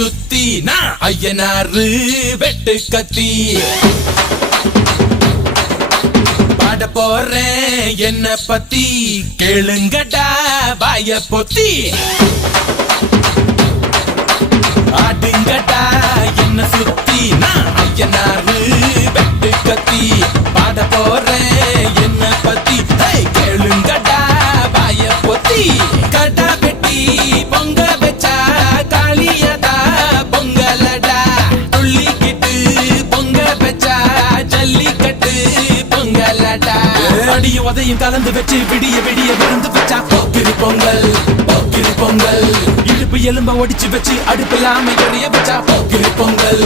சுத்தி நான் ஐயனாரு வெட்டு கத்தி பாட போறேன் என்ன பத்தி கேளுங்கடா வாய பொத்தி ஆடுங்கடா என்ன சுத்தி நான் ஐயனாரு வெட்டு கத்தி பாட போறேன் என்ன பத்தி கேளுங்கடா வாய பொத்தி கடா வெட்டி பொங்க வச்சா காளியதா பொங்கலடா துள்ளிக்கிட்டு பொங்க வச்சா ஜல்லிக்கட்டு பொங்கலடா அடியும் உதையும் கலந்து வச்சு விடிய விடிய விருந்து வச்சா போக்கிரி பொங்கல் போக்கிரி பொங்கல் இடுப்பு எலும்ப ஒடிச்சு வச்சு அடுப்பில்லாம எறிய வச்சா போக்கிரி பொங்கல்